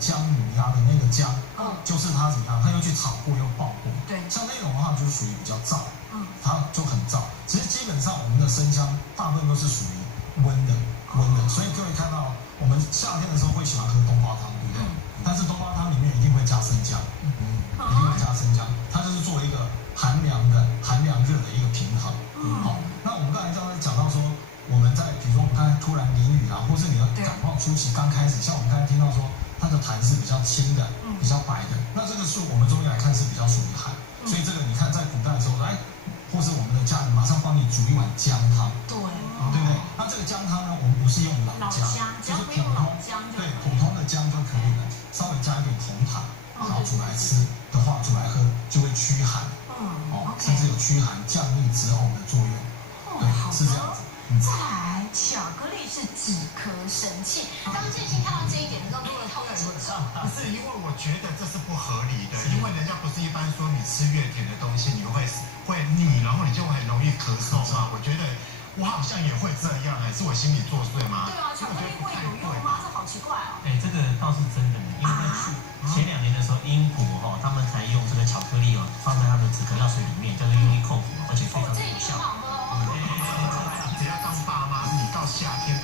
姜母鸭的那个姜，就是它怎么样，它又去炒过又爆过。对，像那种的话就是属于比较燥，它就很燥。其实基本上我们的生姜大部分都是属于温的，所以各位看到我们夏天的时候会喜欢喝冬瓜汤，对不对？但是冬瓜汤里面一定会加生姜，一定会加生姜，它就是做一个寒凉热的一个平衡。好，那我们刚才讲到说，我们在比如说我们刚才突然淋雨啊，或是你的感冒初期刚开始，像我们刚才听到说它的痰是比较轻的，比较白的，那这个是我们中医来看是比较属于寒，所以这个你看在古代的时候，或是我们的家人马上帮你煮一碗姜汤，对不对？那这个姜汤呢，我们不是用老姜，就是普通的姜就可以了，稍微加一点红糖，然后煮来吃的话，煮来喝就会驱寒，甚至有驱寒降逆止呕的作用，对，是这样子。再来，巧克力是止咳神器。当建新看到这一点的时候，都会偷紧张。不是，因为我觉得这是不合理的，因为人家不是一般说你吃越甜的东西你会腻，然后你就很容易咳嗽嘛。我觉得我好像也会这样，还是我心理作祟吗？对啊，巧克力会有用吗？这好奇怪哦。这个倒是真的，因为在前2年的时候，英国他们才用这个巧克力放在他的止咳药水里面，叫做优利口服，而且非常的有效。这一定很好喝哦。只要当爸妈，你到夏天